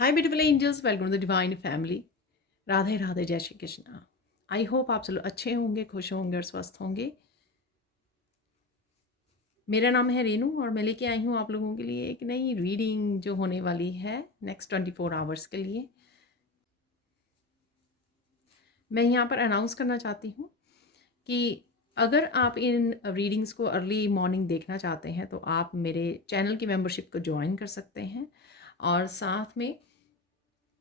Hi beautiful angels, welcome to the divine family. Radhe Radhe, जय Shri Krishna. I hope आप सब लोग अच्छे होंगे, खुश होंगे और स्वस्थ होंगे। मेरा नाम है रेनू और मैं लेके आई हूँ आप लोगों के लिए एक नई रीडिंग जो होने वाली है नेक्स्ट 24 आवर्स के लिए। मैं यहाँ पर अनाउंस करना चाहती हूँ कि अगर आप इन रीडिंग्स को अर्ली मॉर्निंग देखना चाहते हैं तो आप मेरे चैनल की मेंबरशिप को ज्वाइन कर सकते हैं। और साथ में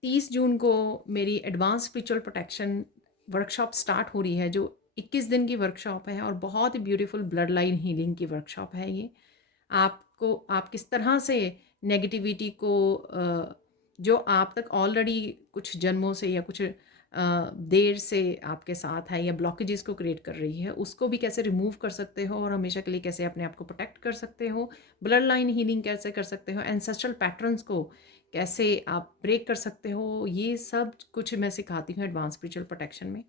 30 जून को मेरी advance spiritual protection workshop start हो रही है, जो 21 दिन की वर्कशॉप है और बहुत ही ब्यूटीफुल ब्लड लाइन हीलिंग की वर्कशॉप है ये। आपको आप किस तरह से नेगेटिविटी को जो आप तक ऑलरेडी कुछ जन्मों से या कुछ देर से आपके साथ है या ब्लॉकेजेस को क्रिएट कर रही है, उसको भी कैसे रिमूव कर सकते हो और हमेशा के लिए कैसे अपने आप को प्रोटेक्ट कर सकते हो, ब्लड लाइन हीलिंग कैसे कर सकते हो, एंसेस्ट्रल पैटर्न्स को कैसे आप ब्रेक कर सकते हो, ये सब कुछ मैं सिखाती हूँ एडवांस स्पिरिचुअल प्रोटेक्शन में।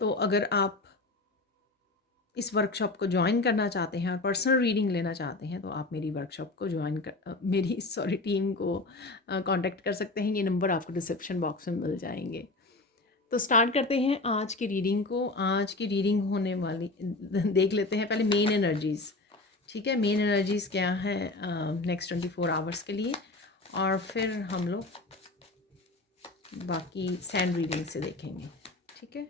तो अगर आप इस वर्कशॉप को ज्वाइन करना चाहते हैं और पर्सनल रीडिंग लेना चाहते हैं तो आप मेरी वर्कशॉप को मेरी टीम को कांटेक्ट कर सकते हैं। ये नंबर आपको डिस्क्रिप्शन बॉक्स में मिल जाएंगे। तो स्टार्ट करते हैं आज की रीडिंग को। आज की रीडिंग होने वाली देख लेते हैं पहले मेन एनर्जीज़। ठीक है, मेन एनर्जीज़ क्या है नेक्स्ट 24 आवर्स के लिए, और फिर हम लोग बाकी सैंड रीडिंग से देखेंगे। ठीक है,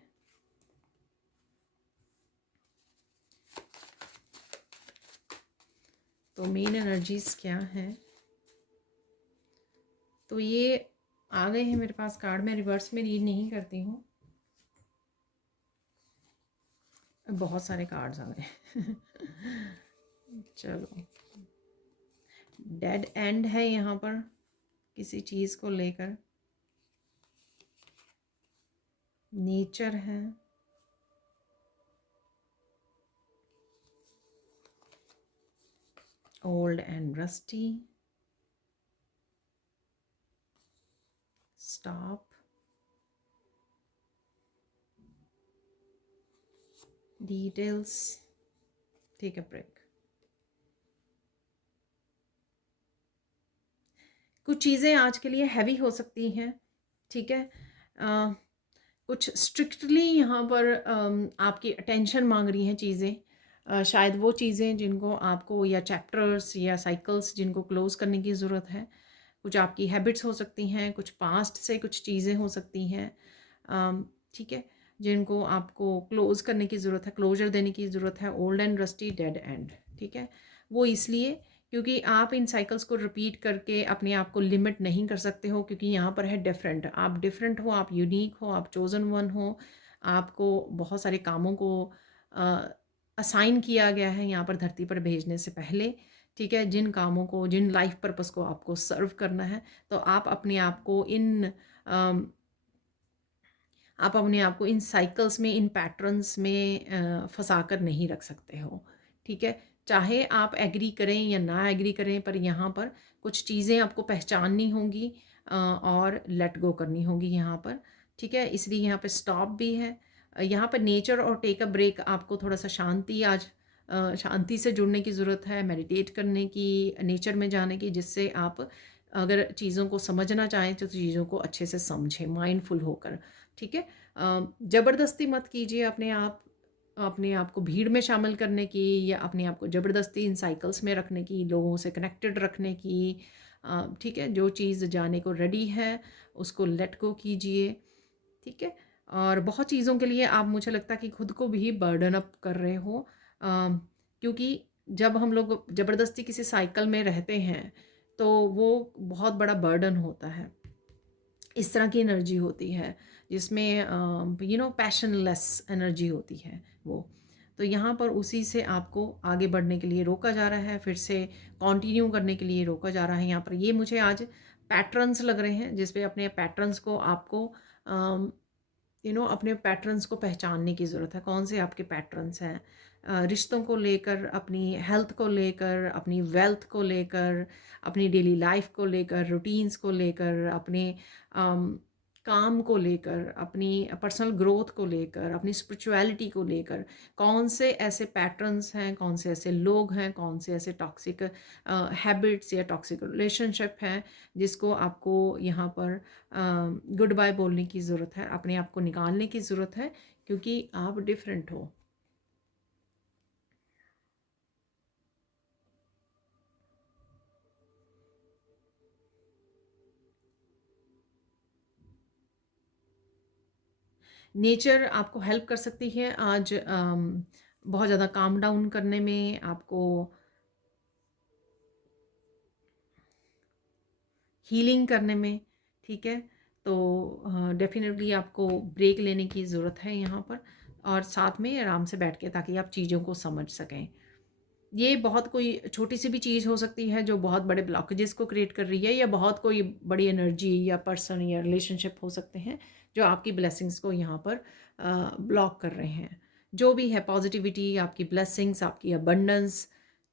तो मेन एनर्जीज़ क्या है। तो ये आ गए हैं मेरे पास कार्ड। मैं रिवर्स में रीड नहीं करती हूँ, बहुत सारे कार्ड्स आ गए। चलो, डेड एंड है यहाँ पर किसी चीज़ को लेकर, नेचर है, old and rusty, stop, details, take a break. कुछ चीज़ें आज के लिए हैवी हो सकती हैं। ठीक है, कुछ स्ट्रिक्टली यहाँ पर आपकी अटेंशन मांग रही हैं चीज़ें। शायद वो चीज़ें जिनको आपको, या चैप्टर्स या साइकिल्स जिनको क्लोज करने की ज़रूरत है। कुछ आपकी हैबिट्स हो सकती हैं, कुछ पास्ट से कुछ चीज़ें हो सकती हैं। ठीक है, जिनको आपको क्लोज करने की ज़रूरत है, क्लोजर देने की ज़रूरत है। Old and rusty, dead and. ठीक है, वो इसलिए क्योंकि आप इन साइकिल्स को रिपीट करके अपने आप को लिमिट नहीं कर सकते हो, क्योंकि यहाँ पर है डिफरेंट। आप डिफरेंट हो, आप यूनिक हो, आप चोजन वन हो। आपको बहुत सारे कामों को असाइन किया गया है यहाँ पर धरती पर भेजने से पहले। ठीक है, जिन कामों को, जिन लाइफ पर्पस को आपको सर्व करना है, तो आप अपने आप को इन साइकिल्स में, इन पैटर्न्स में फंसा कर नहीं रख सकते हो। ठीक है, चाहे आप एग्री करें या ना एग्री करें, पर यहाँ पर कुछ चीज़ें आपको पहचाननी होंगी और लेट गो करनी होगी यहाँ पर। ठीक है, इसलिए यहाँ पर स्टॉप भी है। यहाँ पर नेचर और टेक अ ब्रेक, आपको थोड़ा सा शांति से जुड़ने की ज़रूरत है, मेडिटेट करने की, नेचर में जाने की, जिससे आप अगर चीज़ों को समझना चाहें तो चीज़ों को अच्छे से समझें माइंडफुल होकर। ठीक है, ज़बरदस्ती मत कीजिए अपने आप को भीड़ में शामिल करने की, या अपने आप को ज़बरदस्ती इन साइकिल्स में रखने की, लोगों से कनेक्टेड रखने की। ठीक है, जो चीज़ जाने को रेडी है उसको लेट गो कीजिए। ठीक है, और बहुत चीज़ों के लिए आप, मुझे लगता है कि खुद को भी बर्डन अप कर रहे हो, क्योंकि जब हम लोग ज़बरदस्ती किसी साइकिल में रहते हैं तो वो बहुत बड़ा बर्डन होता है। इस तरह की एनर्जी होती है जिसमें पैशनलेस एनर्जी होती है वो। तो यहाँ पर उसी से आपको आगे बढ़ने के लिए रोका जा रहा है, फिर से कंटिन्यू करने के लिए रोका जा रहा है। यहाँ पर ये मुझे आज पैटर्न्स लग रहे हैं, जिस पे अपने पैटर्न्स को आपको अपने पैटर्न्स को पहचानने की ज़रूरत है। कौन से आपके पैटर्न्स हैं, रिश्तों को लेकर, अपनी हेल्थ को लेकर, अपनी वेल्थ को लेकर, अपनी डेली लाइफ को लेकर, रूटीन्स को लेकर, अपने काम को लेकर, अपनी पर्सनल ग्रोथ को लेकर, अपनी स्पिरिचुअलिटी को लेकर, कौन से ऐसे पैटर्न्स हैं, कौन से ऐसे लोग हैं, कौन से ऐसे टॉक्सिक हैबिट्स या टॉक्सिक रिलेशनशिप हैं जिसको आपको यहाँ पर गुड बाय बोलने की ज़रूरत है, अपने आप को निकालने की ज़रूरत है, क्योंकि आप डिफरेंट हो। नेचर आपको हेल्प कर सकती है आज बहुत ज़्यादा काम डाउन करने में, आपको हीलिंग करने में, ठीक है। तो डेफिनेटली आपको ब्रेक लेने की ज़रूरत है यहाँ पर, और साथ में आराम से बैठ के, ताकि आप चीज़ों को समझ सकें। ये बहुत कोई छोटी सी भी चीज़ हो सकती है जो बहुत बड़े ब्लॉकेजेस को क्रिएट कर रही है, या बहुत कोई बड़ी एनर्जी या पर्सन या रिलेशनशिप हो सकते हैं जो आपकी ब्लेसिंग्स को यहाँ पर ब्लॉक कर रहे हैं। जो भी है, पॉजिटिविटी, आपकी ब्लेसिंग्स, आपकी अबंडेंस,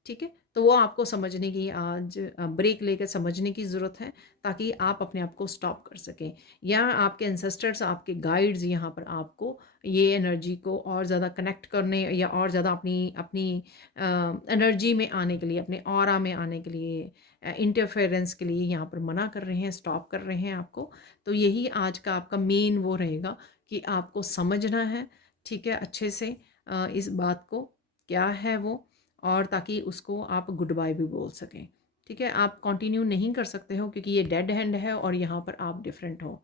ठीक है। तो वो आपको समझने की आज ब्रेक लेकर समझने की ज़रूरत है, ताकि आप अपने आप को स्टॉप कर सकें, या आपके एंसेस्टर्स, आपके गाइड्स यहाँ पर आपको ये एनर्जी को और ज़्यादा कनेक्ट करने, या और ज़्यादा अपनी अपनी एनर्जी में आने के लिए, अपने ऑरा में आने के लिए, इंटरफेरेंस के लिए यहाँ पर मना कर रहे हैं, स्टॉप कर रहे हैं आपको। तो यही आज का आपका मेन वो रहेगा कि आपको समझना है, ठीक है, अच्छे से इस बात को क्या है वो, और ताकि उसको आप गुड बाय भी बोल सकें, ठीक है। आप कंटिन्यू नहीं कर सकते हो, क्योंकि ये डेड हैंड है और यहाँ पर आप डिफरेंट हो,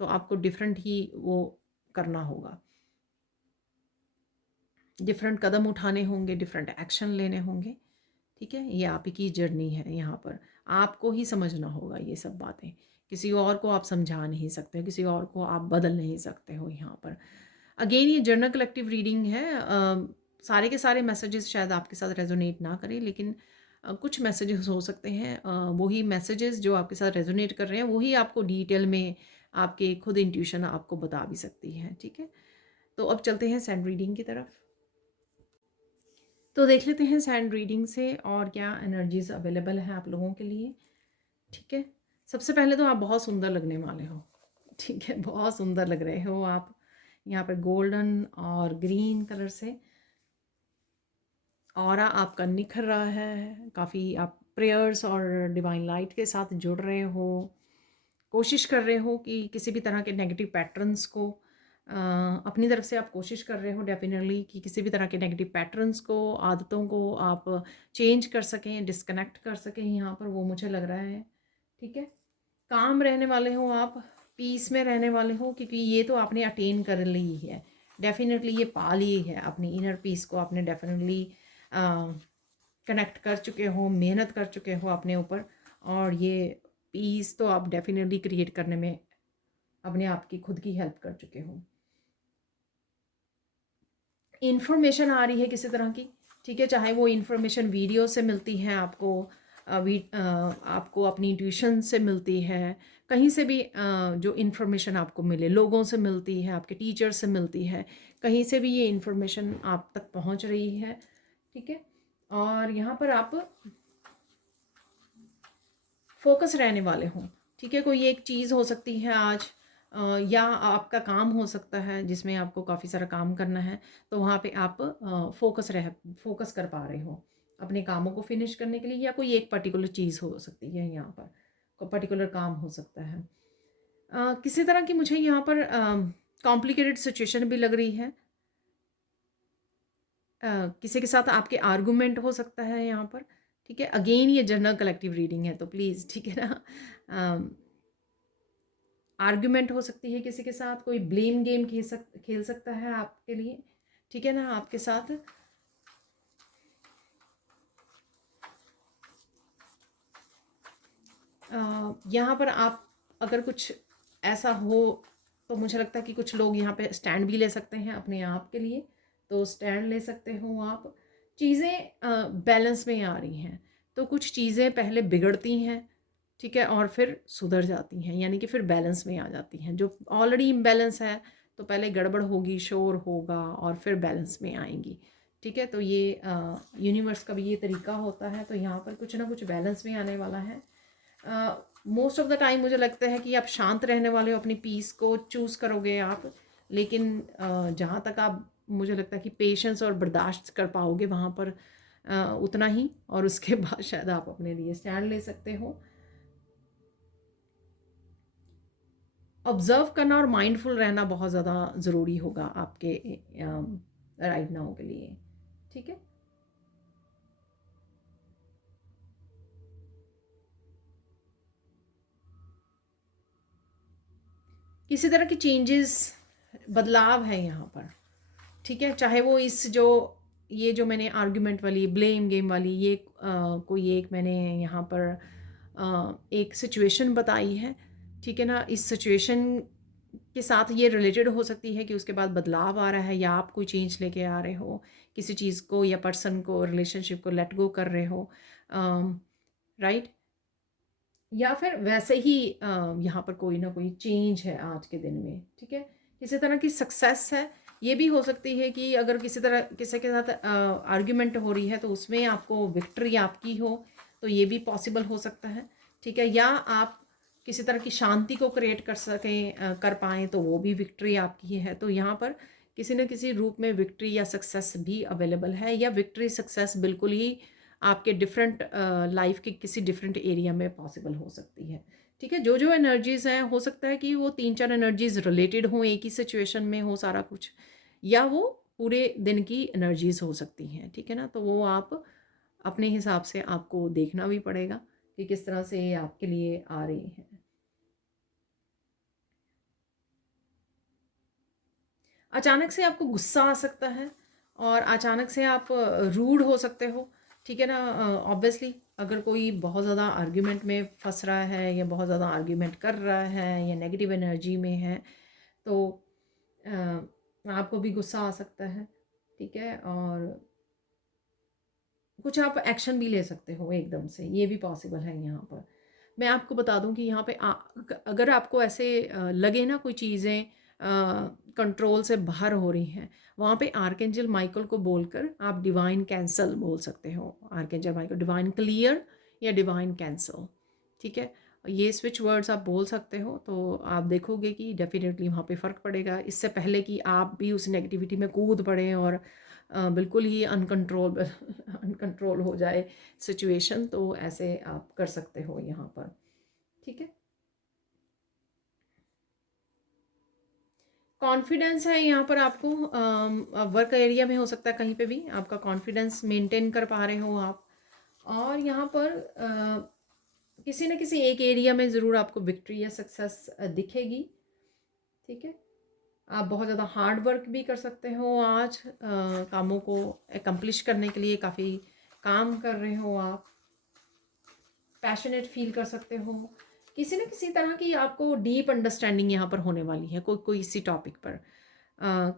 तो आपको डिफरेंट ही वो करना होगा, डिफरेंट कदम उठाने होंगे, डिफरेंट एक्शन लेने होंगे, ठीक है। ये आप ही की जर्नी है, यहाँ पर आपको ही समझना होगा ये सब बातें। किसी और को आप समझा नहीं सकते, किसी और को आप बदल नहीं सकते हो यहाँ पर। अगेन ये जर्नल कलेक्टिव रीडिंग है, सारे के सारे मैसेजेस शायद आपके साथ रेजोनेट ना करें, लेकिन कुछ मैसेजेस हो सकते हैं, वही मैसेजेस जो आपके साथ रेजोनेट कर रहे हैं वही आपको डिटेल में आपके खुद इंट्यूशन आपको बता भी सकती है, ठीक है। तो अब चलते हैं सैंड रीडिंग की तरफ। तो देख लेते हैं सैंड रीडिंग से और क्या एनर्जीज अवेलेबल है आप लोगों के लिए, ठीक है। सबसे पहले तो आप बहुत सुंदर लगने वाले हो, ठीक है, बहुत सुंदर लग रहे हो आप यहाँ पर गोल्डन और ग्रीन कलर से। ऑरा आपका निखर रहा है, काफ़ी आप प्रेयर्स और डिवाइन लाइट के साथ जुड़ रहे हो, कोशिश कर रहे हो कि किसी भी तरह के नेगेटिव पैटर्न्स को अपनी तरफ से आप कोशिश कर रहे हो डेफिनेटली, कि किसी भी तरह के नेगेटिव पैटर्न्स को, आदतों को आप चेंज कर सकें, डिस्कनेक्ट कर सकें यहाँ पर, वो मुझे लग रहा है, ठीक है। काम रहने वाले हो आप, पीस में रहने वाले हो, क्योंकि ये तो आपने अटेन कर ली है, डेफिनेटली ये पा ली है, अपनी इनर पीस को आपने डेफिनेटली कनेक्ट कर चुके हो, मेहनत कर चुके हो अपने ऊपर, और ये पीस तो आप डेफिनेटली क्रिएट करने में अपने आप की खुद की हेल्प कर चुके हो। इन्फॉर्मेशन आ रही है किसी तरह की, ठीक है, चाहे वो इन्फॉर्मेशन वीडियो से मिलती है आपको, आपको अपनी ट्यूशन से मिलती है, कहीं से भी जो इन्फॉर्मेशन आपको मिले, लोगों से मिलती है, आपके टीचर से मिलती है, कहीं से भी ये इन्फॉर्मेशन आप तक पहुंच रही है, ठीक है। और यहाँ पर आप फोकस रहने वाले हों, ठीक है। कोई एक चीज़ हो सकती है आज, या आपका काम हो सकता है जिसमें आपको काफ़ी सारा काम करना है, तो वहाँ पे आप फोकस कर पा रहे हो अपने कामों को फिनिश करने के लिए, या कोई एक पर्टिकुलर चीज़ हो सकती है यहाँ पर, कोई पर्टिकुलर काम हो सकता है। किसी तरह की मुझे यहाँ पर कॉम्प्लिकेटेड सिचुएशन भी लग रही है, किसी के साथ आपके आर्गूमेंट हो सकता है यहाँ पर, ठीक है। अगेन ये जनरल कलेक्टिव रीडिंग है, तो प्लीज़, ठीक है ना, आर्ग्यूमेंट हो सकती है किसी के साथ, कोई ब्लेम गेम खेल सकता है आपके लिए, ठीक है ना, आपके साथ। यहाँ पर आप अगर कुछ ऐसा हो, तो मुझे लगता है कि कुछ लोग यहाँ पे स्टैंड भी ले सकते हैं अपने आप के लिए, तो स्टैंड ले सकते हो आप। चीज़ें बैलेंस में आ रही हैं, तो कुछ चीज़ें पहले बिगड़ती हैं, ठीक है, और फिर सुधर जाती हैं, यानी कि फिर बैलेंस में आ जाती हैं। जो ऑलरेडी इम्बैलेंस है, तो पहले गड़बड़ होगी, शोर होगा, और फिर बैलेंस में आएंगी, ठीक है। तो ये यूनिवर्स का भी ये तरीका होता है, तो यहाँ पर कुछ ना कुछ बैलेंस में आने वाला है। मोस्ट ऑफ द टाइम मुझे लगता है कि आप शांत रहने वाले हो, अपनी पीस को चूज़ करोगे आप। लेकिन जहाँ तक आप, मुझे लगता है कि पेशेंस और बर्दाश्त कर पाओगे वहाँ पर, उतना ही, और उसके बाद शायद आप अपने लिए स्टैंड ले सकते हो। ऑब्जर्व करना और माइंडफुल रहना बहुत ज़्यादा ज़रूरी होगा आपके राइट नाउ के लिए। ठीक है। किसी तरह की चेंजेस, बदलाव है यहाँ पर। ठीक है, चाहे वो इस जो, ये जो मैंने आर्गुमेंट वाली, ब्लेम गेम वाली, ये कोई एक मैंने यहाँ पर एक सिचुएशन बताई है। ठीक है ना, इस सिचुएशन के साथ ये रिलेटेड हो सकती है कि उसके बाद बदलाव आ रहा है, या आप कोई चेंज लेके आ रहे हो किसी चीज़ को या पर्सन को, रिलेशनशिप को लेट गो कर रहे हो, राइट। या फिर वैसे ही यहाँ पर कोई ना कोई चेंज है आज के दिन में। ठीक है, किसी तरह की सक्सेस है। ये भी हो सकती है कि अगर किसी तरह किसी के साथ आर्ग्यूमेंट हो रही है तो उसमें आपको विक्ट्री आपकी हो, तो ये भी पॉसिबल हो सकता है। ठीक है, या आप किसी तरह की शांति को क्रिएट कर सकें, कर पाएँ, तो वो भी विक्ट्री आपकी है। तो यहाँ पर किसी न किसी रूप में विक्ट्री या सक्सेस भी अवेलेबल है, या विक्ट्री सक्सेस बिल्कुल ही आपके डिफरेंट लाइफ के किसी डिफरेंट एरिया में पॉसिबल हो सकती है। ठीक है, जो जो एनर्जीज़ हैं, हो सकता है कि वो 3-4 एनर्जीज़ रिलेटेड हों, एक ही सिचुएशन में हो सारा कुछ, या वो पूरे दिन की एनर्जीज़ हो सकती हैं। ठीक है ना, तो वो आप अपने हिसाब से आपको देखना भी पड़ेगा कि किस तरह से ये आपके लिए आ रही हैं। अचानक से आपको गुस्सा आ सकता है, और अचानक से आप रूड हो सकते हो। ठीक है ना, ऑब्वियसली अगर कोई बहुत ज़्यादा आर्ग्यूमेंट में फंस रहा है, या बहुत ज़्यादा आर्ग्यूमेंट कर रहा है, या नेगेटिव एनर्जी में है, तो आपको भी गुस्सा आ सकता है। ठीक है, और कुछ आप एक्शन भी ले सकते हो एकदम से, ये भी पॉसिबल है यहाँ पर। मैं आपको बता दूँ कि यहाँ पे अगर आपको ऐसे लगे ना कोई चीज़ें कंट्रोल से बाहर हो रही हैं, वहाँ पे आर्कएंजल माइकल को बोलकर आप डिवाइन कैंसल बोल सकते हो। आर्कएंजल माइकल, डिवाइन क्लियर या डिवाइन कैंसल। ठीक है, ये स्विच वर्ड्स आप बोल सकते हो, तो आप देखोगे कि डेफिनेटली वहाँ पे फ़र्क पड़ेगा। इससे पहले कि आप भी उस नेगेटिविटी में कूद पड़ें और बिल्कुल ही अनकंट्रोल हो जाए सिचुएशन, तो ऐसे आप कर सकते हो यहाँ पर। ठीक है, कॉन्फिडेंस है यहाँ पर आपको, वर्क एरिया में हो सकता है, कहीं पे भी आपका कॉन्फिडेंस मेंटेन कर पा रहे हो आप। और यहाँ पर किसी न किसी एक एरिया में ज़रूर आपको विक्ट्री या सक्सेस दिखेगी। ठीक है, आप बहुत ज़्यादा हार्ड वर्क भी कर सकते हो आज, कामों को एकम्प्लिश करने के लिए काफ़ी काम कर रहे हो आप, पैशनेट फील कर सकते हो। किसी न किसी तरह की आपको डीप अंडरस्टैंडिंग यहाँ पर होने वाली है, कोई कोई इसी टॉपिक पर,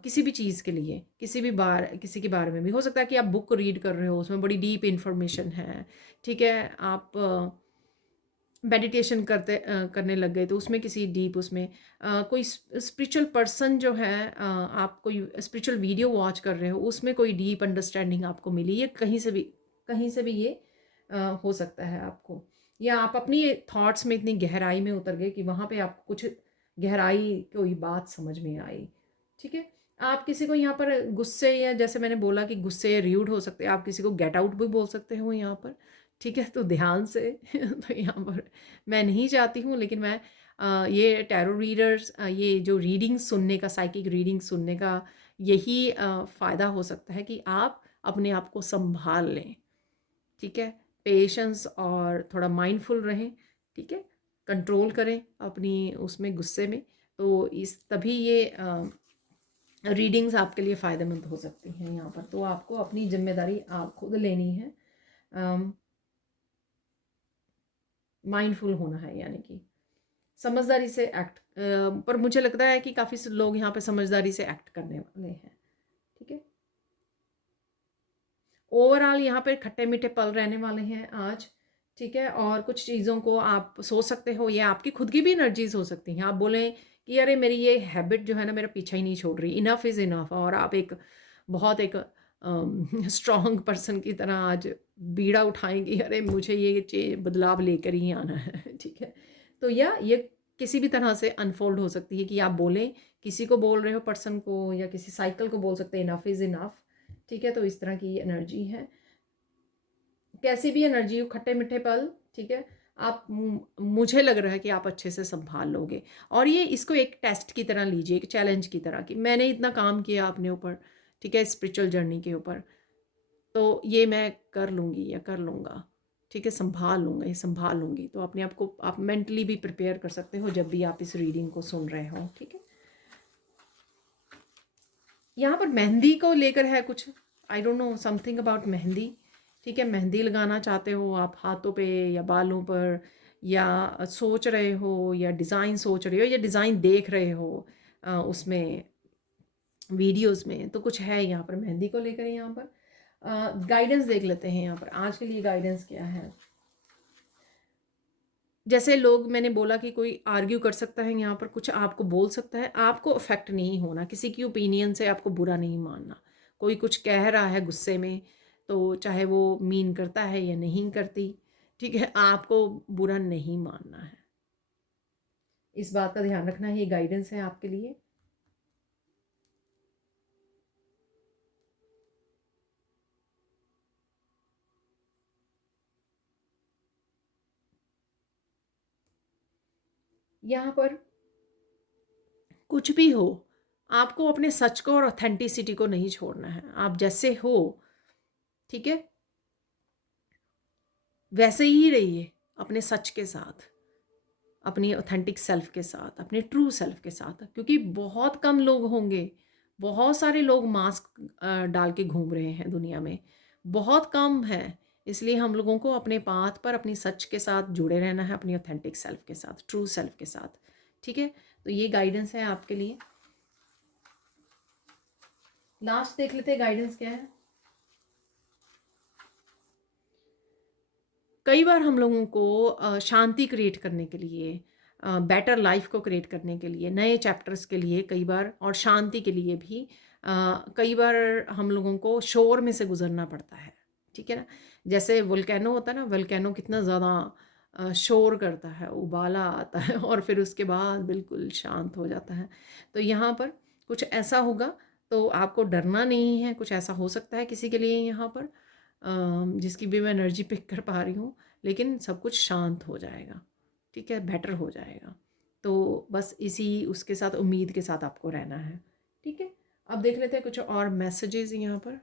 किसी भी चीज़ के लिए, किसी के बारे में भी हो सकता है कि आप बुक रीड कर रहे हो, उसमें बड़ी डीप इंफॉर्मेशन है। ठीक है, आप मेडिटेशन करने लग गए तो उसमें किसी डीप, उसमें कोई स्पिरिचुअल पर्सन जो है, आप कोई स्पिरिचुअल वीडियो वॉच कर रहे हो, उसमें कोई डीप अंडरस्टैंडिंग आपको मिली, ये कहीं से भी ये हो सकता है आपको। या आप अपनी थॉट्स में इतनी गहराई में उतर गए कि वहाँ पे आपको कुछ गहराई कोई बात समझ में आई। ठीक है, आप किसी को यहाँ पर गुस्से, या जैसे मैंने बोला कि गुस्से र्यूड हो सकते हैं, आप किसी को गेट आउट भी बोल सकते हो यहाँ पर। ठीक है, तो ध्यान से तो यहाँ पर मैं नहीं चाहती हूँ, लेकिन मैं ये टैरो रीडर्स, ये जो रीडिंग सुनने का, साइकिक रीडिंग सुनने का यही फ़ायदा हो सकता है कि आप अपने आप को संभाल लें। ठीक है, पेशेंस और थोड़ा माइंडफुल रहें। ठीक है, कंट्रोल करें अपनी उसमें, गुस्से में, तो इस तभी ये रीडिंग्स आपके लिए फ़ायदेमंद हो सकती हैं यहाँ पर। तो आपको अपनी जिम्मेदारी आप खुद लेनी है, माइंडफुल होना है, यानी कि समझदारी से एक्ट, पर मुझे लगता है कि काफ़ी से लोग यहाँ पे समझदारी से एक्ट करने वाले हैं। ठीक है, ओवरऑल यहाँ पे खट्टे मीठे पल रहने वाले हैं आज। ठीक है, और कुछ चीज़ों को आप सोच सकते हो, ये आपकी खुद की भी एनर्जीज हो सकती हैं। आप बोलें कि अरे मेरी ये हैबिट जो है ना, मेरा पीछा ही नहीं छोड़ रही, इनफ इज़ इनफ, और आप एक बहुत एक स्ट्रॉन्ग पर्सन की तरह आज बीड़ा उठाएँगी, अरे मुझे ये बदलाव लेकर ही आना है। ठीक है? तो या ये किसी भी तरह से अनफ़ोल्ड हो सकती है कि आप बोलें, किसी को बोल रहे हो पर्सन को या किसी साइकिल को बोल सकते हैं इनफ इज़ इनफ। ठीक है? तो इस तरह की एनर्जी है। कैसी भी एनर्जी हो, खट्टे-मीठे पल, ठीक है? आप मुझे लग रहा है कि आप अच्छे से सँभाल लोगे और ये इसको एक टेस्ट की तरह लीजिए, एक चैलेंज की तरह कि मैंने इतना काम किया अपने ऊपर, ठीक है? स्पिरिचुअल जर्नी के ऊपर, तो ये मैं कर लूँगी या कर लूँगा, ठीक है? सँभाल लूँगा, ये सँभाल लूँगी। तो अपने आप को आप मेंटली भी प्रिपेयर कर सकते हो जब भी आप इस रीडिंग को सुन रहे हो, ठीक है? यहाँ पर मेहंदी को लेकर है कुछ, I don't know something about mehndi, ठीक है? मेहंदी लगाना चाहते हो आप हाथों पे या बालों पर, या सोच रहे हो या डिज़ाइन सोच रहे हो या डिज़ाइन देख रहे हो उसमें वीडियोस में, तो कुछ है यहाँ पर मेहंदी को लेकर। यहाँ पर गाइडेंस देख लेते हैं यहाँ पर आज के लिए गाइडेंस क्या है। जैसे लोग, मैंने बोला कि कोई आर्ग्यू कर सकता है यहाँ पर, कुछ आपको बोल सकता है, आपको अफेक्ट नहीं होना, किसी की ओपिनियन से आपको बुरा नहीं मानना। कोई कुछ कह रहा है गुस्से में, तो चाहे वो मीन करता है या नहीं करती, ठीक है, आपको बुरा नहीं मानना है। इस बात का ध्यान रखना है, ये गाइडेंस है आपके लिए। यहाँ पर कुछ भी हो, आपको अपने सच को और ऑथेंटिसिटी को नहीं छोड़ना है। आप जैसे हो, ठीक है, वैसे ही रहिए, अपने सच के साथ, अपनी ऑथेंटिक सेल्फ के साथ, अपने ट्रू सेल्फ के साथ, क्योंकि बहुत कम लोग होंगे, बहुत सारे लोग मास्क डाल के घूम रहे हैं दुनिया में, बहुत कम है। इसलिए हम लोगों को अपने पाथ पर अपनी सच के साथ जुड़े रहना है, अपनी ऑथेंटिक सेल्फ के साथ, ट्रू सेल्फ के साथ, ठीक है? तो ये गाइडेंस है आपके लिए। लास्ट देख लेते हैं गाइडेंस क्या है। कई बार हम लोगों को शांति क्रिएट करने के लिए, बेटर लाइफ को क्रिएट करने के लिए, नए चैप्टर्स के लिए कई बार, और शांति के लिए भी कई बार हम लोगों को शोर में से गुजरना पड़ता है, ठीक है ना? जैसे वोल्केनो होता है ना, वोल्केनो कितना ज़्यादा शोर करता है, उबाला आता है और फिर उसके बाद बिल्कुल शांत हो जाता है। तो यहाँ पर कुछ ऐसा होगा, तो आपको डरना नहीं है। कुछ ऐसा हो सकता है किसी के लिए यहाँ पर जिसकी भी मैं एनर्जी पिक कर पा रही हूँ, लेकिन सब कुछ शांत हो जाएगा, ठीक है, बेटर हो जाएगा। तो बस इसी उसके साथ, उम्मीद के साथ आपको रहना है, ठीक है। अब देख लेते हैं कुछ और मैसेजेस यहाँ पर।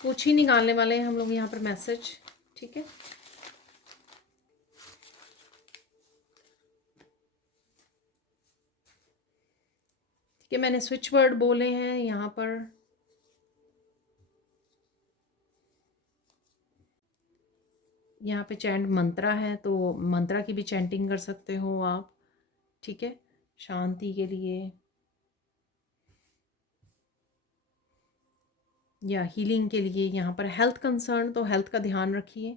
कुछ ही निकालने वाले हैं हम लोग यहाँ पर मैसेज, ठीक है। ठीक है, मैंने स्विच वर्ड बोले हैं यहाँ पर। यहाँ पे चैंट मंत्रा है, तो मंत्रा की भी चैंटिंग कर सकते हो आप, ठीक है, शांति के लिए या हीलिंग के लिए। यहाँ पर हेल्थ कंसर्न, तो हेल्थ का ध्यान रखिए।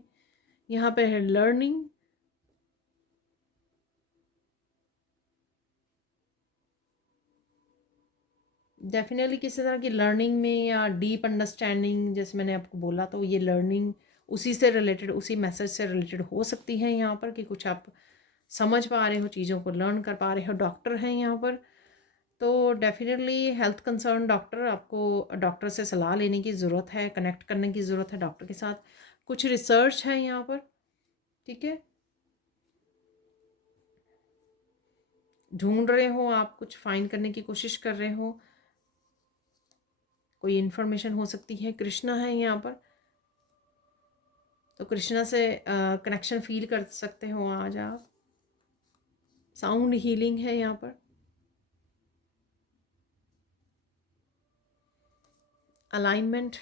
यहाँ पे है लर्निंग, डेफिनेटली किसी तरह की लर्निंग में या डीप अंडरस्टैंडिंग, जैसे मैंने आपको बोला, तो ये लर्निंग उसी से रिलेटेड, उसी मैसेज से रिलेटेड हो सकती है यहाँ पर, कि कुछ आप समझ पा रहे हो, चीज़ों को लर्न कर पा रहे हो। डॉक्टर हैं यहाँ पर, तो डेफिनेटली हेल्थ कंसर्न डॉक्टर, आपको डॉक्टर से सलाह लेने की ज़रूरत है, कनेक्ट करने की ज़रूरत है डॉक्टर के साथ। कुछ रिसर्च है यहाँ पर, ठीक है, ढूंढ रहे हो आप, कुछ फाइंड करने की कोशिश कर रहे हो, कोई इन्फॉर्मेशन हो सकती है। कृष्णा है यहाँ पर, तो कृष्णा से कनेक्शन फील कर सकते हो आज आप। साउंड हीलिंग है यहाँ पर। अलाइनमेंट,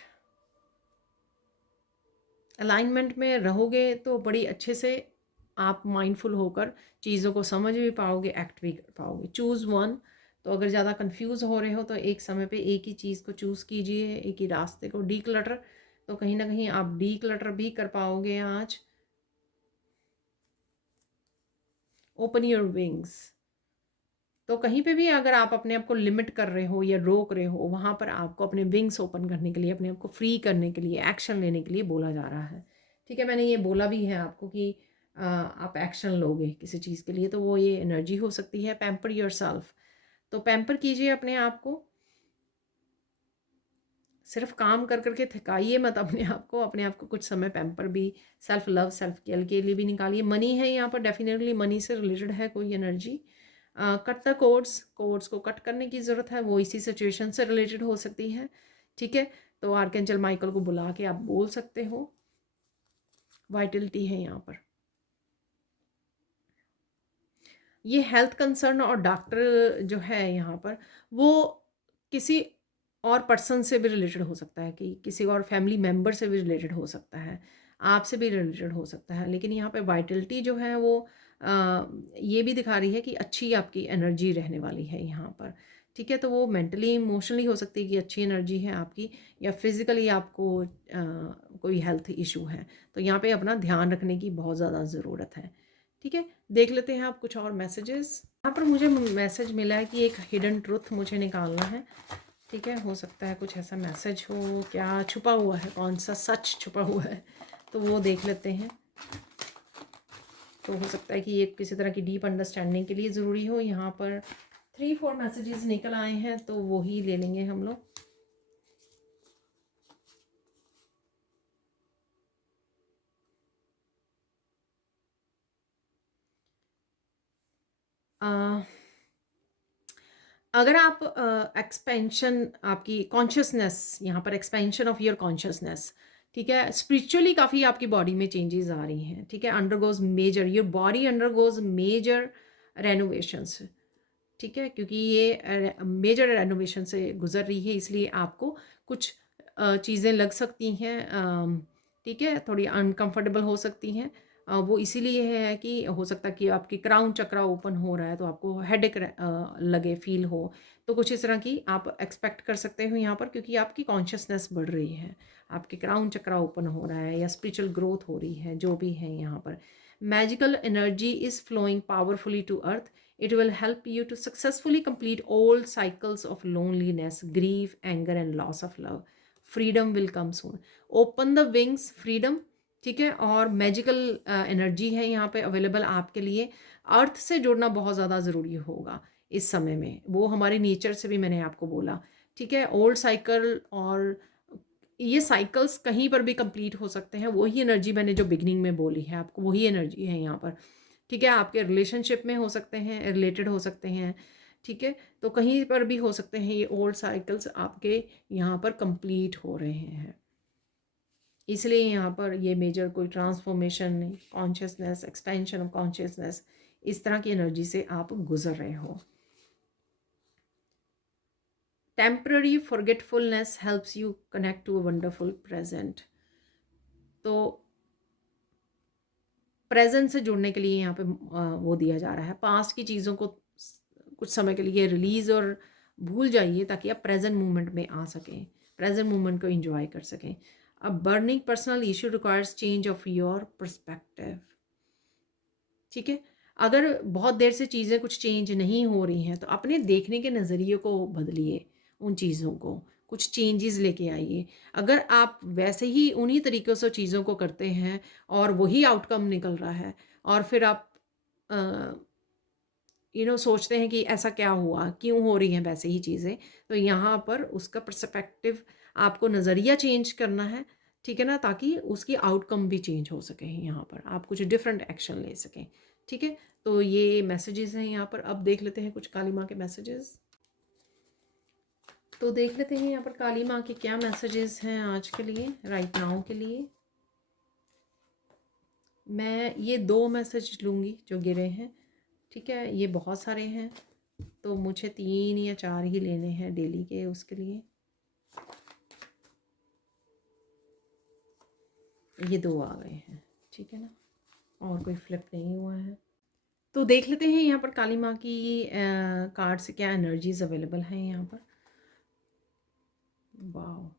अलाइनमेंट में रहोगे तो बड़ी अच्छे से आप माइंडफुल होकर चीज़ों को समझ भी पाओगे, एक्ट भी कर पाओगे। चूज़ वन, तो अगर ज़्यादा कंफ्यूज हो रहे हो तो एक समय पे एक ही चीज़ को चूज़ कीजिए, एक ही रास्ते को। डी क्लटर, तो कहीं ना कहीं आप डी क्लटर भी कर पाओगे आज। Open your wings. तो कहीं पे भी अगर आप अपने आप को लिमिट कर रहे हो या रोक रहे हो, वहाँ पर आपको अपने विंग्स ओपन करने के लिए, अपने आप को फ्री करने के लिए, एक्शन लेने के लिए बोला जा रहा है। ठीक है, मैंने ये बोला भी है आपको कि आप एक्शन लोगे किसी चीज़ के लिए, तो वो ये एनर्जी हो सकती है। पैम्पर योरसेल्फ, तो पैम्पर कीजिए अपने आप को। सिर्फ काम कर करके थकाइए मत अपने आप को कुछ समय पैम्पर भी, सेल्फ लव, सेल्फ केयर के लिए भी निकालिए। मनी है यहाँ पर, डेफिनेटली मनी से रिलेटेड है कोई energy. Cut the codes, codes को कट करने की ज़रूरत है, वो इसी सिचुएशन से रिलेटेड हो सकती है। ठीक है, तो आर्कएंजल माइकल को बुला के आप बोल सकते हो। वाइटलिटी है यहाँ पर। ये हेल्थ कंसर्न और डॉक्टर जो है यहाँ पर, वो किसी और पर्सन से भी रिलेटेड हो सकता है, कि किसी और फैमिली मेम्बर से भी रिलेटेड हो सकता है, आपसे भी रिलेटेड हो सकता है। लेकिन यहाँ पे वाइटलिटी जो है वो ये भी दिखा रही है कि अच्छी आपकी एनर्जी रहने वाली है यहाँ पर। ठीक है, तो वो मेंटली इमोशनली हो सकती है कि अच्छी एनर्जी है आपकी, या फिज़िकली आपको कोई हेल्थ इशू है, तो यहाँ पे अपना ध्यान रखने की बहुत ज़्यादा ज़रूरत है। ठीक है, देख लेते हैं आप कुछ और मैसेजेस। यहाँ पर मुझे मैसेज मिला है कि एक हिडन ट्रुथ मुझे निकालना है। ठीक है, हो सकता है कुछ ऐसा मैसेज हो, क्या छुपा हुआ है, कौन सा सच छुपा हुआ है, तो वो देख लेते हैं। तो हो सकता है कि ये किसी तरह की डीप अंडरस्टैंडिंग के लिए ज़रूरी हो। यहाँ पर 3-4 मैसेजेस निकल आए हैं, तो वो ही ले लेंगे हम लोग। अगर आप एक्सपेंशन, आपकी कॉन्शियसनेस, यहाँ पर एक्सपेंशन ऑफ योर कॉन्शियसनेस, ठीक है, स्पिरिचुअली काफ़ी आपकी बॉडी में चेंजेस आ रही हैं। ठीक है, undergoes major, your body undergoes major renovations. ठीक है, क्योंकि ये मेजर रेनोवेशन से गुजर रही है, इसलिए आपको कुछ चीज़ें लग सकती हैं, ठीक है, थोड़ी अनकंफर्टेबल हो सकती हैं। वो इसीलिए है कि हो सकता है कि आपकी क्राउन चक्रा ओपन हो रहा है, तो आपको हेडेक लगे, फील हो, तो कुछ इस तरह की आप एक्सपेक्ट कर सकते हो यहाँ पर, क्योंकि आपकी कॉन्शियसनेस बढ़ रही है, आपके क्राउन चक्रा ओपन हो रहा है, या स्पिरिचुअल ग्रोथ हो रही है, जो भी है यहाँ पर। Magical energy is flowing powerfully to earth. It will help you to successfully complete all cycles of loneliness, grief, anger, and loss of love. Freedom will come soon. Open the wings, freedom. ठीक है, और magical energy है यहाँ पे available आपके लिए। अर्थ से जुड़ना बहुत ज़्यादा ज़रूरी होगा इस समय में, वो हमारे नेचर से भी मैंने आपको बोला। ठीक है, ओल्ड साइकिल, और ये साइकिल्स कहीं पर भी कंप्लीट हो सकते हैं, वही एनर्जी मैंने जो बिगनिंग में बोली है आपको, वही एनर्जी है यहाँ पर। ठीक है, आपके रिलेशनशिप में हो सकते हैं, रिलेटेड हो सकते हैं। ठीक है, तो कहीं पर भी हो सकते हैं, ये ओल्ड साइकिल्स आपके यहाँ पर कंप्लीट हो रहे हैं, इसलिए यहाँ पर ये मेजर कोई transformation, consciousness, expansion of consciousness, इस तरह की एनर्जी से आप गुजर रहे हो। Temporary forgetfulness helps you connect to a wonderful present. तो प्रेजेंट से जुड़ने के लिए यहाँ पे वो दिया जा रहा है, पास्ट की चीज़ों को कुछ समय के लिए रिलीज़ और भूल जाइए, ताकि आप प्रेजेंट मोमेंट में आ सकें, प्रेजेंट मोमेंट को एंजॉय कर सकें। अ burning personal issue requires change of your perspective. ठीक है, अगर बहुत देर से चीज़ें कुछ चेंज नहीं हो रही हैं, तो अपने देखने के नज़रिए को बदलिए, उन चीज़ों को कुछ चेंजेस लेके आइए। अगर आप वैसे ही उन्हीं तरीक़ों से चीज़ों को करते हैं और वही आउटकम निकल रहा है, और फिर आप सोचते हैं कि ऐसा क्या हुआ, क्यों हो रही हैं वैसे ही चीज़ें, तो यहाँ पर उसका पर्सपेक्टिव, आपको नज़रिया चेंज करना है। ठीक है ना, ताकि उसकी आउटकम भी चेंज हो सके, यहाँ पर आप कुछ डिफरेंट एक्शन ले सकें। ठीक है, तो ये मैसेजेस हैं यहाँ पर। अब देख लेते हैं कुछ काली माँ के मैसेजेस। तो देख लेते हैं यहाँ पर काली माँ के क्या मैसेजेस हैं आज के लिए, राइट नाउ के लिए। मैं ये 2 मैसेज लूँगी जो गिरे हैं। ठीक है, ये बहुत सारे हैं, तो मुझे 3 या 4 ही लेने हैं डेली के, उसके लिए ये 2 आ गए हैं। ठीक है ना, और कोई फ्लिप नहीं हुआ है। तो देख लेते हैं यहाँ पर काली माँ की कार्ड से क्या एनर्जीज अवेलेबल हैं यहाँ पर। वाह,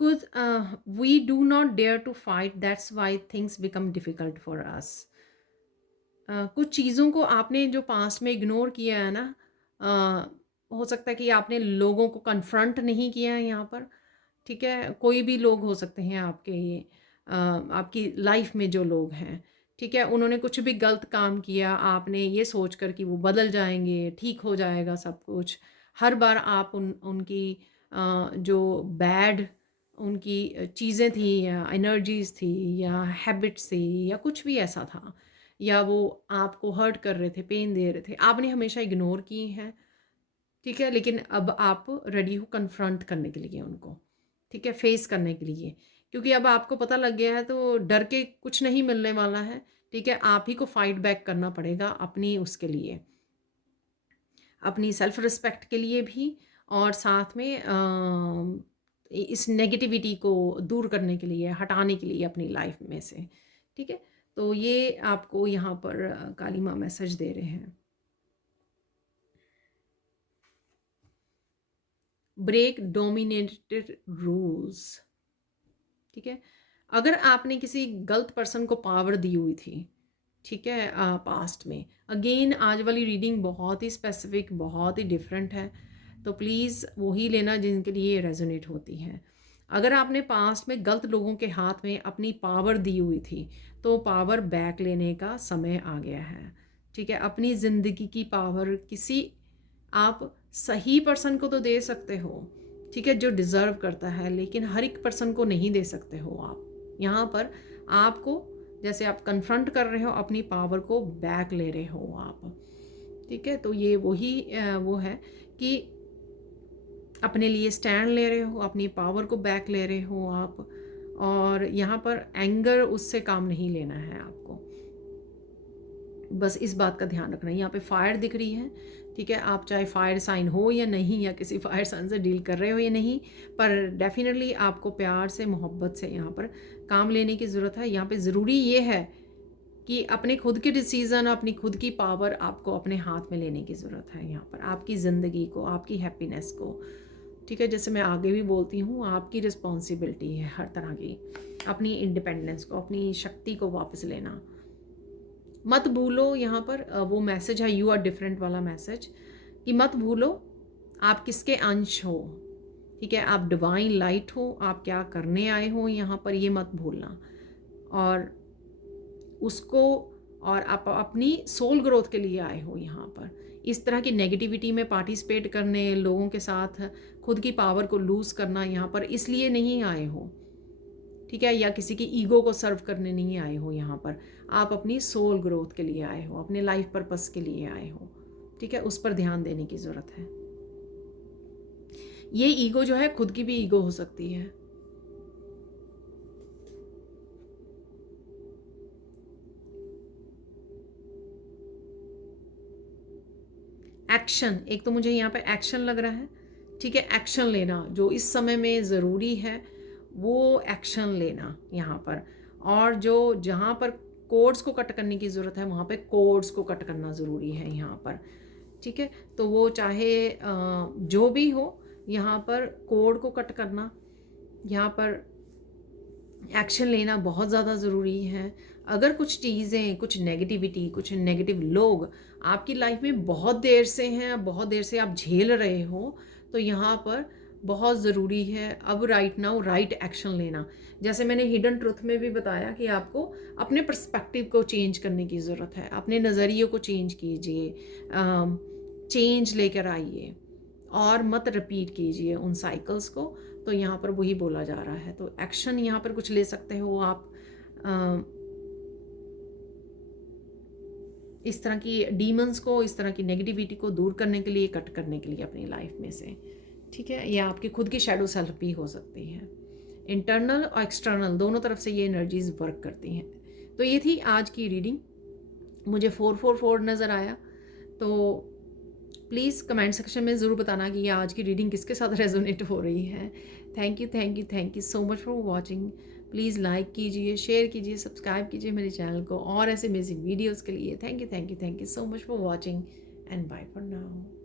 कुछ we do not dare to fight, that's why things become difficult for us. कुछ चीज़ों को आपने जो पास्ट में इग्नोर किया है ना, हो सकता है कि आपने लोगों को कन्फ्रंट नहीं किया है यहाँ पर, ठीक है? कोई भी लोग हो सकते हैं आपके ये आपकी लाइफ में जो लोग हैं, ठीक है? उन्होंने कुछ भी गलत काम किया, आपने ये सोच कर कि वो बदल जाएँगे, ठीक हो जाएगा सब कुछ। हर बार आप उनकी जो बैड उनकी चीज़ें थी या एनर्जीज़ थी या हैबिट्स थी या कुछ भी ऐसा था, या वो आपको हर्ट कर रहे थे, पेन दे रहे थे, आपने हमेशा इग्नोर की हैं, ठीक है? लेकिन अब आप रेडी हो कन्फ्रंट करने के लिए उनको, ठीक है? फेस करने के लिए, क्योंकि अब आपको पता लग गया है तो डर के कुछ नहीं मिलने वाला है, ठीक है? आप ही को फाइट बैक करना पड़ेगा अपनी उसके लिए, अपनी सेल्फ रिस्पेक्ट के लिए भी, और साथ में इस नेगेटिविटी को दूर करने के लिए, हटाने के लिए अपनी लाइफ में से, ठीक है? तो ये आपको यहाँ पर काली माँ मैसेज दे रहे हैं। ब्रेक डोमिनेटेड रूल्स, ठीक है? अगर आपने किसी गलत पर्सन को पावर दी हुई थी, ठीक है, पास्ट में, अगेन आज वाली रीडिंग बहुत ही स्पेसिफिक, बहुत ही डिफरेंट है, तो प्लीज़ वही लेना जिनके लिए ये रेजोनेट होती है। अगर आपने पास्ट में गलत लोगों के हाथ में अपनी पावर दी हुई थी, तो पावर बैक लेने का समय आ गया है, ठीक है? अपनी ज़िंदगी की पावर किसी आप सही पर्सन को तो दे सकते हो, ठीक है, जो डिज़र्व करता है, लेकिन हर एक पर्सन को नहीं दे सकते हो आप। यहाँ पर आपको, जैसे आप कन्फ्रंट कर रहे हो, अपनी पावर को बैक ले रहे हो आप, ठीक है? तो ये वही वो है कि अपने लिए स्टैंड ले रहे हो, अपनी पावर को बैक ले रहे हो आप, और यहाँ पर एंगर उससे काम नहीं लेना है आपको। बस इस बात का ध्यान रखना है। यहाँ पे फायर दिख रही है, ठीक है? आप चाहे फायर साइन हो या नहीं, या किसी फायर साइन से डील कर रहे हो या नहीं, पर डेफिनेटली आपको प्यार से, मोहब्बत से यहाँ पर काम लेने की ज़रूरत है। यहाँ पे ज़रूरी ये है कि अपने खुद के डिसीज़न, अपनी खुद की पावर आपको अपने हाथ में लेने की ज़रूरत है यहाँ पर, आपकी ज़िंदगी को, आपकी हैप्पीनेस को, ठीक है? जैसे मैं आगे भी बोलती हूँ, आपकी रिस्पॉन्सिबिलिटी है हर तरह की, अपनी इंडिपेंडेंस को, अपनी शक्ति को वापस लेना। मत भूलो, यहाँ पर वो मैसेज है यू आर डिफरेंट वाला मैसेज, कि मत भूलो आप किसके अंश हो, ठीक है? आप डिवाइन लाइट हो, आप क्या करने आए हो यहाँ पर, ये मत भूलना। और उसको, और आप अपनी सोल ग्रोथ के लिए आए हो यहाँ पर। इस तरह की नेगेटिविटी में पार्टिसिपेट करने, लोगों के साथ खुद की पावर को लूज़ करना यहाँ पर इसलिए नहीं आए हो, ठीक है? या किसी की ईगो को सर्व करने नहीं आए हो यहाँ पर। आप अपनी सोल ग्रोथ के लिए आए हो, अपने लाइफ पर्पस के लिए आए हो, ठीक है? उस पर ध्यान देने की ज़रूरत है। ये ईगो जो है, खुद की भी ईगो हो सकती है। एक्शन, एक तो मुझे यहाँ पे एक्शन लग रहा है, ठीक है? एक्शन लेना जो इस समय में ज़रूरी है, वो एक्शन लेना यहाँ पर। और जो जहाँ पर कोड्स को कट करने की ज़रूरत है, वहाँ पे कोड्स को कट करना ज़रूरी है यहाँ पर, ठीक है? तो वो चाहे जो भी हो, यहाँ पर कोड को कट करना, यहाँ पर एक्शन लेना बहुत ज़्यादा ज़रूरी है। अगर कुछ चीज़ें, कुछ नेगेटिविटी, कुछ नेगेटिव लोग आपकी लाइफ में बहुत देर से हैं, बहुत देर से आप झेल रहे हो, तो यहाँ पर बहुत ज़रूरी है अब राइट नाउ राइट एक्शन लेना। जैसे मैंने हिडन ट्रुथ में भी बताया कि आपको अपने पर्सपेक्टिव को चेंज करने की ज़रूरत है, अपने नज़रिए को चेंज कीजिए, चेंज लेकर आइए, और मत रिपीट कीजिए उन साइकिल्स को। तो यहाँ पर वही बोला जा रहा है। तो एक्शन यहाँ पर कुछ ले सकते हो आप, इस तरह की डीमंस को, इस तरह की नेगेटिविटी को दूर करने के लिए, कट करने के लिए अपनी लाइफ में से, ठीक है? या आपकी खुद की शैडो सेल्फ भी हो सकती है। इंटरनल और एक्सटर्नल दोनों तरफ से ये एनर्जीज वर्क करती हैं। तो ये थी आज की रीडिंग। मुझे 444 नज़र आया, तो प्लीज़ कमेंट सेक्शन में ज़रूर बताना कि ये आज की रीडिंग किसके साथ रेजोनेट हो रही है। Thank you, thank you, thank you so much for watching. Please like कीजिए, शेयर कीजिए, सब्सक्राइब कीजिए मेरे चैनल को और ऐसे अमेजिंग वीडियोज़ के लिए। Thank you, thank you, thank you so much for watching, and bye for now.